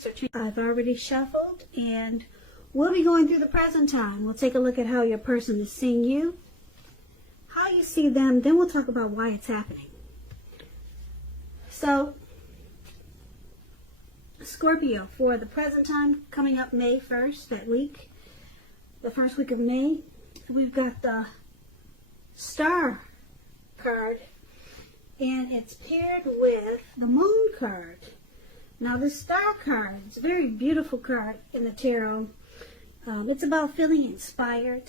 shifts or changes. I've already shuffled, and we'll be going through the present time. We'll take a look at how your person is seeing you, how you see them, then we'll talk about why it's happening. So, Scorpio, for the present time, coming up May 1st, that week, the first week of May, we've got the Star card, and it's paired with the Moon card. Now, the Star card, it's a very beautiful card in the tarot. It's about feeling inspired,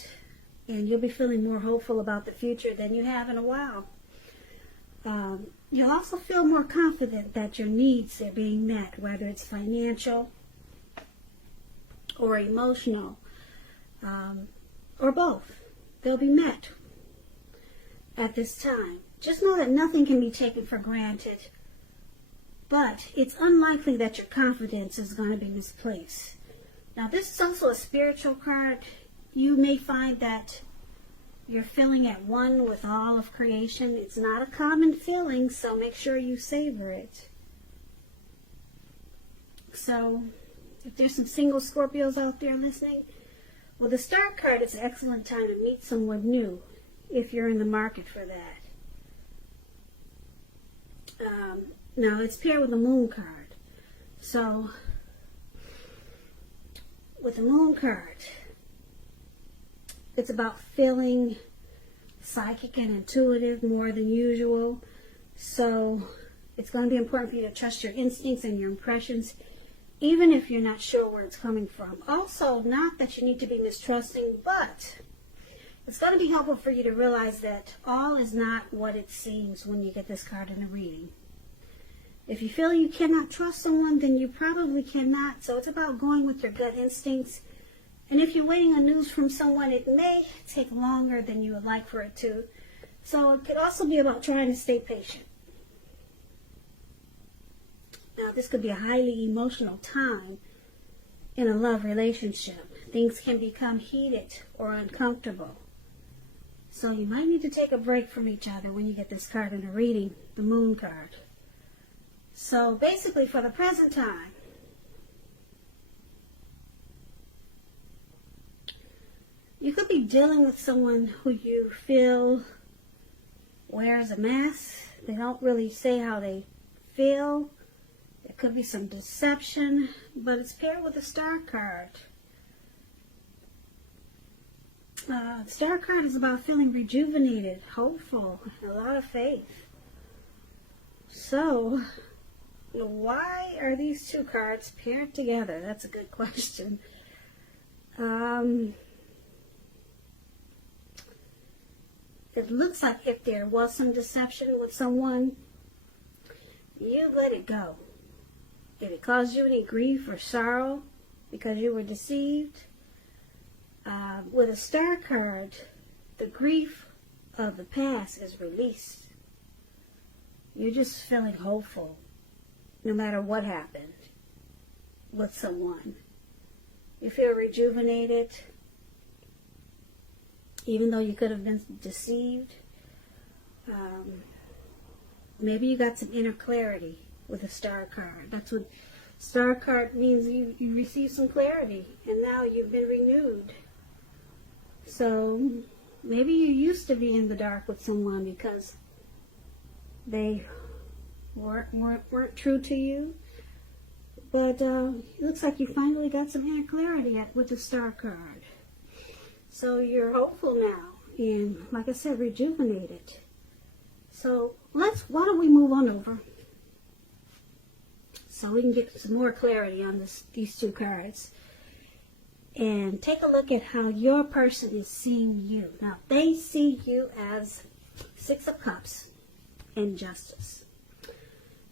and you'll be feeling more hopeful about the future than you have in a while. You'll also feel more confident that your needs are being met, whether it's financial or emotional, or both. They'll be met at this time. Just know that nothing can be taken for granted, but it's unlikely that your confidence is going to be misplaced. Now, this is also a spiritual card. You may find that you're feeling at one with all of creation. It's not a common feeling, so make sure you savor it. So, if there's some single Scorpios out there listening, well, the Star card is an excellent time to meet someone new if you're in the market for that. Now, it's paired with the Moon card. So, with the Moon card, it's about feeling psychic and intuitive more than usual. So, it's going to be important for you to trust your instincts and your impressions, even if you're not sure where it's coming from. Also, not that you need to be mistrusting, but it's going to be helpful for you to realize that all is not what it seems when you get this card in a reading. If you feel you cannot trust someone, then you probably cannot. So it's about going with your gut instincts. And if you're waiting on news from someone, it may take longer than you would like for it to. So it could also be about trying to stay patient. Now, this could be a highly emotional time in a love relationship. Things can become heated or uncomfortable. So you might need to take a break from each other when you get this card in a reading, the Moon card. So basically, for the present time, you could be dealing with someone who you feel wears a mask. They don't really say how they feel. There could be some deception, but it's paired with the Star card. The Star card is about feeling rejuvenated, hopeful, a lot of faith. So, why are these two cards paired together? That's a good question. It looks like if there was some deception with someone, you let it go. Did it cause you any grief or sorrow because you were deceived? With a Star card, the grief of the past is released. You're just feeling hopeful no matter what happened with someone. You feel rejuvenated even though you could have been deceived. Maybe you got some inner clarity with a Star card. That's what Star card means. You received some clarity and now you've been renewed. So maybe you used to be in the dark with someone because they weren't true to you. But it looks like you finally got some inner clarity with the Star card. So you're hopeful now and, like I said, rejuvenated. So why don't we move on over so we can get some more clarity on these two cards. And take a look at how your person is seeing you. Now, they see you as Six of Cups and Justice.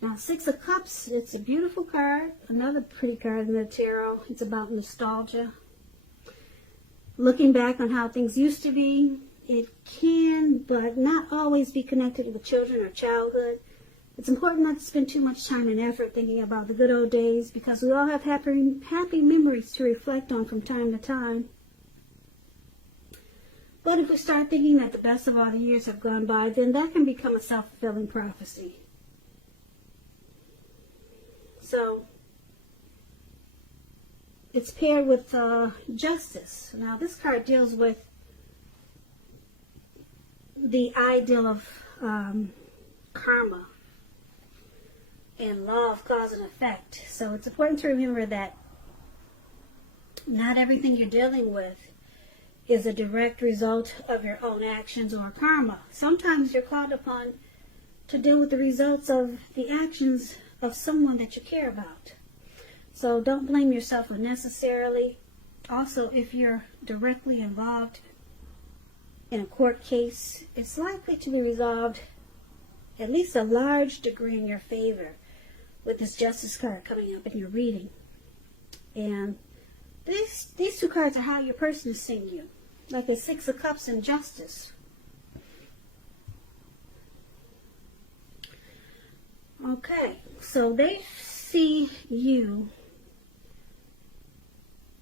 Now, Six of Cups, it's a beautiful card. Another pretty card in the tarot. It's about nostalgia. Looking back on how things used to be. It can, but not always be connected with children or childhood. It's important not to spend too much time and effort thinking about the good old days because we all have happy memories to reflect on from time to time. But if we start thinking that the best of all the years have gone by, then that can become a self-fulfilling prophecy. So, it's paired with justice. Now this card deals with the ideal of karma and law of cause and effect. So it's important to remember that not everything you're dealing with is a direct result of your own actions or karma. Sometimes you're called upon to deal with the results of the actions of someone that you care about. So don't blame yourself unnecessarily. Also, if you're directly involved in a court case, it's likely to be resolved at least a large degree in your favor with this justice card coming up in your reading. And these two cards are how your person is seeing you, like the Six of Cups and Justice. Okay, so they see you,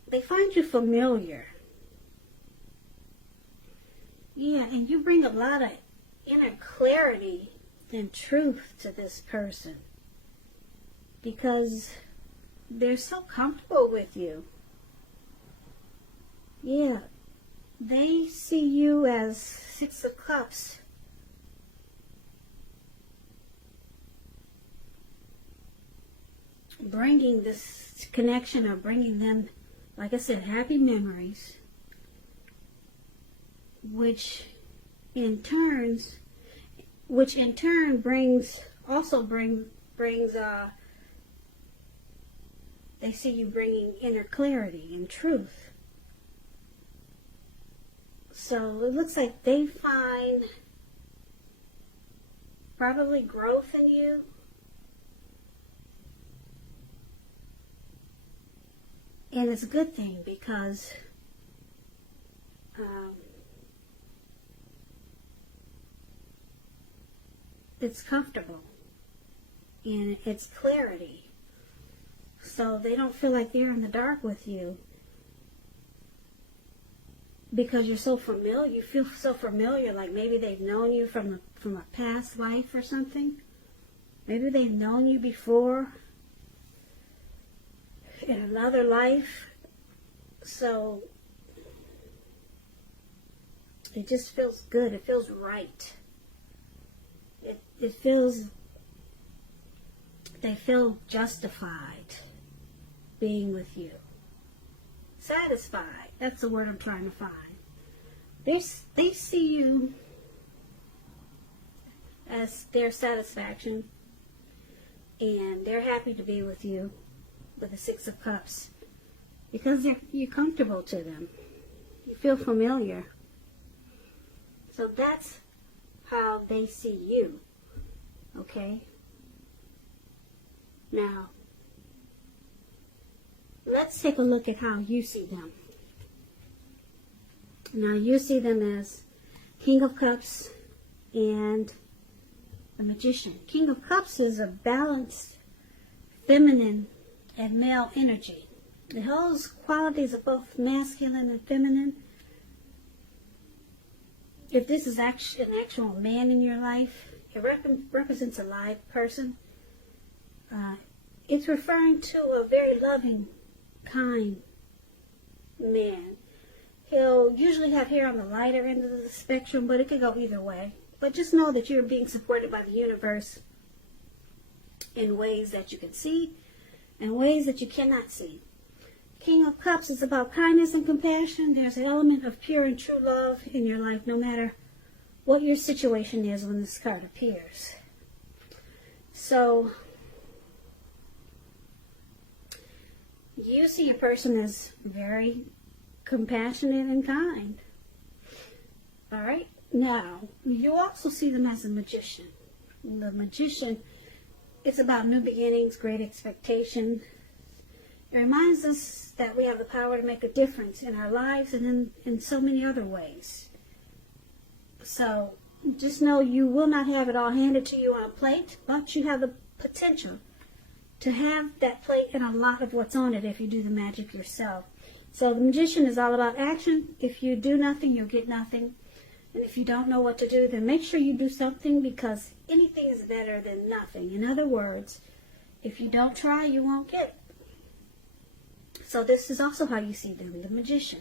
they find you familiar. Yeah, and you bring a lot of inner clarity and truth to this person because they're so comfortable with you. Yeah, they see you as Six of Cups. Bringing this connection, or bringing them, like I said, happy memories, which in turn brings they see you bringing inner clarity and truth. So it looks like they find probably growth in you. And it's a good thing because it's comfortable and it's clarity. So they don't feel like they're in the dark with you because you're so familiar. You feel so familiar, like maybe they've known you from a past life or something. Maybe they've known you before in another life. So it just feels good. It feels right. It feels, they feel justified being with you. Satisfied. That's the word I'm trying to find. They see you as their satisfaction, and they're happy to be with you with the Six of Cups because you're comfortable to them. You feel familiar. So that's how they see you. Okay? Now, let's take a look at how you see them. Now, you see them as King of Cups and the Magician. King of Cups is a balanced, feminine, and male energy. It holds qualities of both masculine and feminine. If this is an actual man in your life, it represents a live person. It's referring to a very loving, kind man. He'll usually have hair on the lighter end of the spectrum, but it could go either way. But just know that you're being supported by the universe in ways that you can see and ways that you cannot see. King of Cups is about kindness and compassion. There's an element of pure and true love in your life, no matter what your situation is when this card appears. So, you see a person as very compassionate and kind. All right? Now, you also see them as a magician. The magician, it's about new beginnings, great expectation. It reminds us that we have the power to make a difference in our lives and in so many other ways. So, just know you will not have it all handed to you on a plate, but you have the potential to have that plate and a lot of what's on it if you do the magic yourself. So the magician is all about action. If you do nothing, you'll get nothing. And if you don't know what to do, then make sure you do something, because anything is better than nothing. In other words, if you don't try, you won't get. So this is also how you see them, the Magician.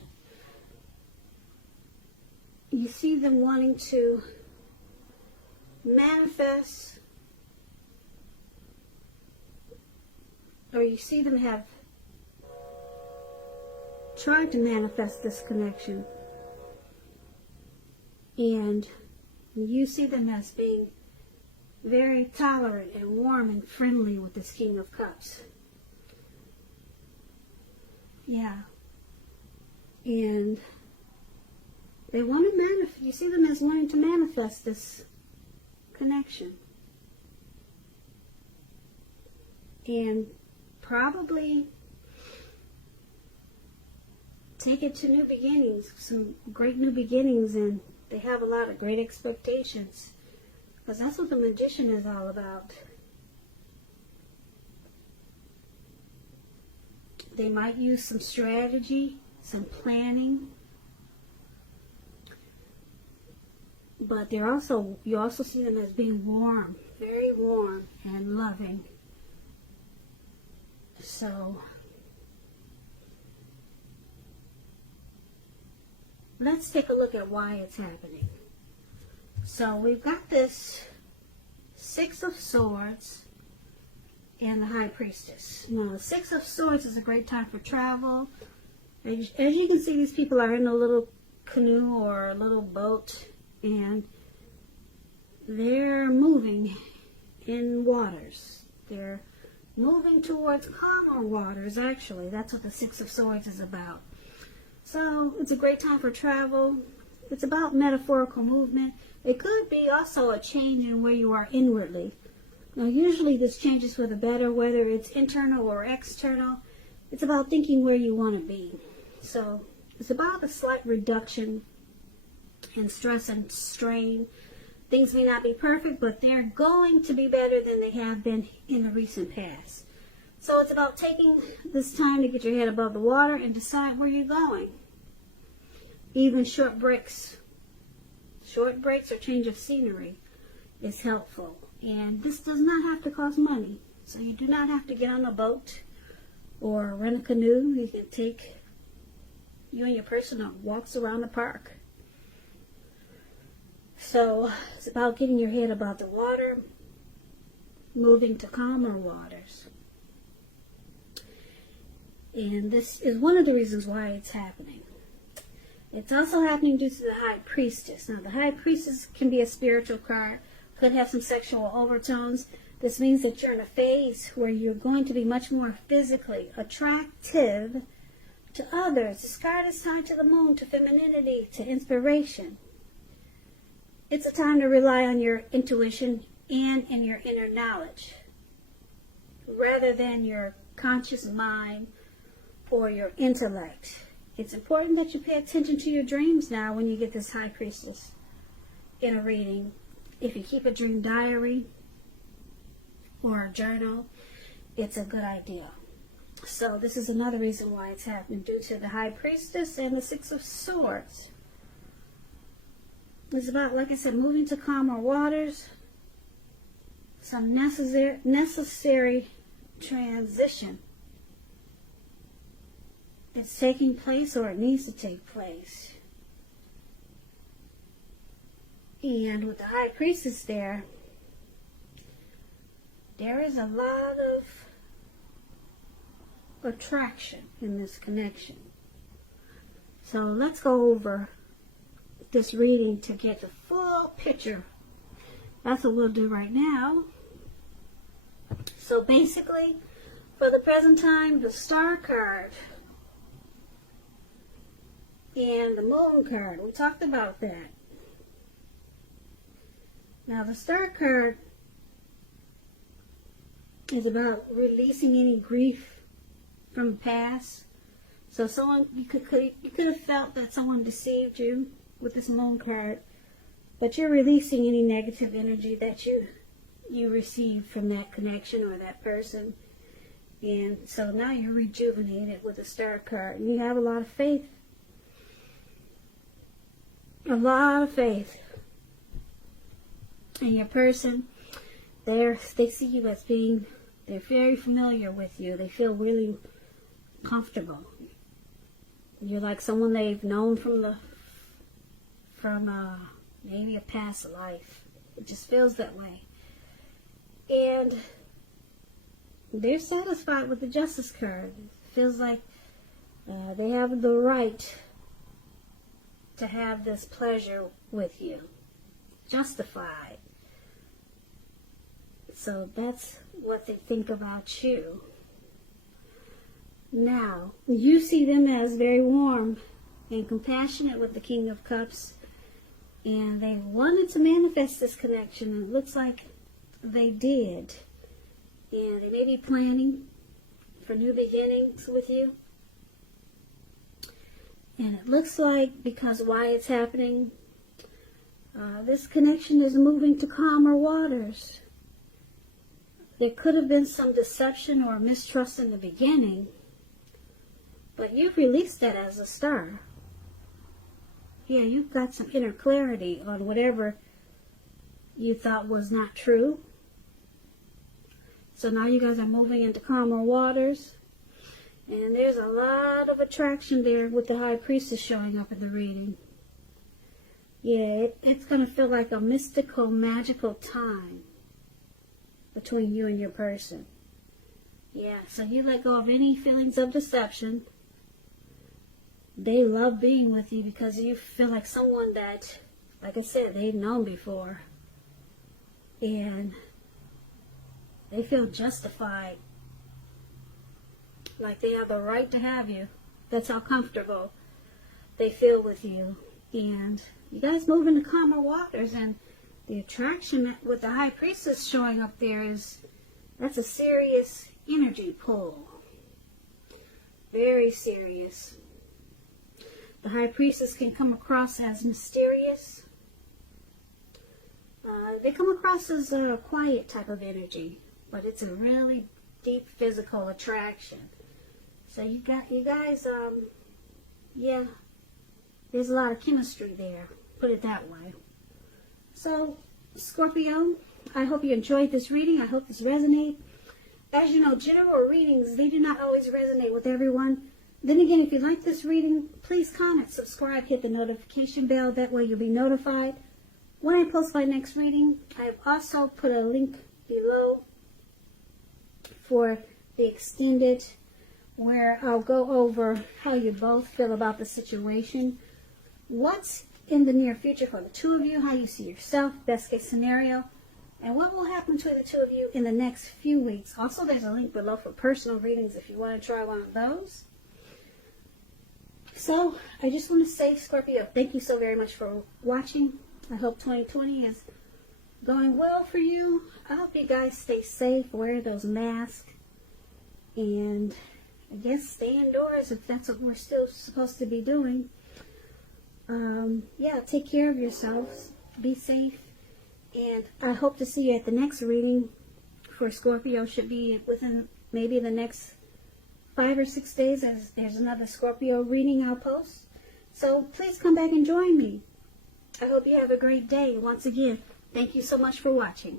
You see them wanting to manifest, or you see them have tried to manifest this connection, and you see them as being very tolerant and warm and friendly with this King of Cups. Yeah. And they want to manifest, you see them as wanting to manifest this connection. And probably take it to new beginnings, some great new beginnings, and they have a lot of great expectations. Because that's what the Magician is all about. They might use some strategy, some planning, but you also see them as being warm, very warm and loving. So let's take a look at why it's happening. So we've got this Six of Swords and the High Priestess. Now the Six of Swords is a great time for travel. As you can see, these people are in a little canoe or a little boat, and they're moving in waters. They're moving towards calmer waters, actually. That's what the Six of Swords is about. So it's a great time for travel. It's about metaphorical movement. It could be also a change in where you are inwardly. Now usually this changes for the better, whether it's internal or external. It's about thinking where you want to be. So it's about a slight reduction in stress and strain. Things may not be perfect, but they're going to be better than they have been in the recent past. So it's about taking this time to get your head above the water and decide where you're going. Even short breaks or change of scenery is helpful. And this does not have to cost money. So you do not have to get on a boat or rent a canoe. You can take you and your person on walks around the park. So it's about getting your head above the water, moving to calmer waters. And this is one of the reasons why it's happening. It's also happening due to the High Priestess. Now, the High Priestess can be a spiritual card, could have some sexual overtones. This means that you're in a phase where you're going to be much more physically attractive to others. This card is tied to the moon, to femininity, to inspiration. It's a time to rely on your intuition and in your inner knowledge, rather than your conscious mind or your intellect. It's important that you pay attention to your dreams now when you get this High Priestess in a reading. If you keep a dream diary or a journal, it's a good idea. So this is another reason why it's happening, due to the High Priestess and the Six of Swords. It's about, like I said, moving to calmer waters, some necessary transition. It's taking place, or it needs to take place. And with the High Priestess there is a lot of attraction in this connection. So let's go over this reading to get the full picture. That's what we'll do right now. So basically, for the present time, the Star card and the Moon card, we talked about that. Now the Star card is about releasing any grief from the past. So you could have felt that someone deceived you with this Moon card, but you're releasing any negative energy that you received from that connection or that person. And so now you're rejuvenated with the Star card, and you have a lot of faith. A lot of faith. And your person, they see you as being, they're very familiar with you. They feel really comfortable. You're like someone they've known from maybe a past life. It just feels that way. And they're satisfied with the Justice card. It feels like they have the right to have this pleasure with you. Justified. So that's what they think about you. Now, you see them as very warm and compassionate with the King of Cups, and they wanted to manifest this connection, and it looks like they did. And they may be planning for new beginnings with you. And it looks like, because why it's happening, this connection is moving to calmer waters. There could have been some deception or mistrust in the beginning, but you've released that as a star. Yeah, you've got some inner clarity on whatever you thought was not true. So now you guys are moving into calmer waters. And there's a lot of attraction there with the High Priestess showing up in the reading. Yeah, it's going to feel like a mystical, magical time between you and your person. Yeah, so you let go of any feelings of deception. They love being with you because you feel like someone that, like I said, they've known before. And they feel justified. Like they have the right to have you. That's how comfortable they feel with you. And you guys move into calmer waters, and the attraction with the High Priestess showing up there that's a serious energy pull. Very serious. The High Priestess can come across as mysterious. They come across as a quiet type of energy, but it's a really deep physical attraction. So you guys, yeah, there's a lot of chemistry there, put it that way. So, Scorpio, I hope you enjoyed this reading. I hope this resonates. As you know, general readings, they do not always resonate with everyone. Then again, if you like this reading, please comment, subscribe, hit the notification bell. That way you'll be notified when I post my next reading. I have also put a link below for the extended, where I'll go over how you both feel about the situation, what's in the near future for the two of you, how you see yourself, best case scenario, and what will happen between the two of you in the next few weeks. Also, there's a link below for personal readings if you want to try one of those. So, I just want to say, Scorpio, thank you so very much for watching. I hope 2020 is going well for you. I hope you guys stay safe, wear those masks, and I guess stay indoors if that's what we're still supposed to be doing. Yeah, take care of yourselves. Be safe. And I hope to see you at the next reading for Scorpio. Should be within maybe the next 5 or 6 days, as there's another Scorpio reading I'll post. So please come back and join me. I hope you have a great day. Once again, thank you so much for watching.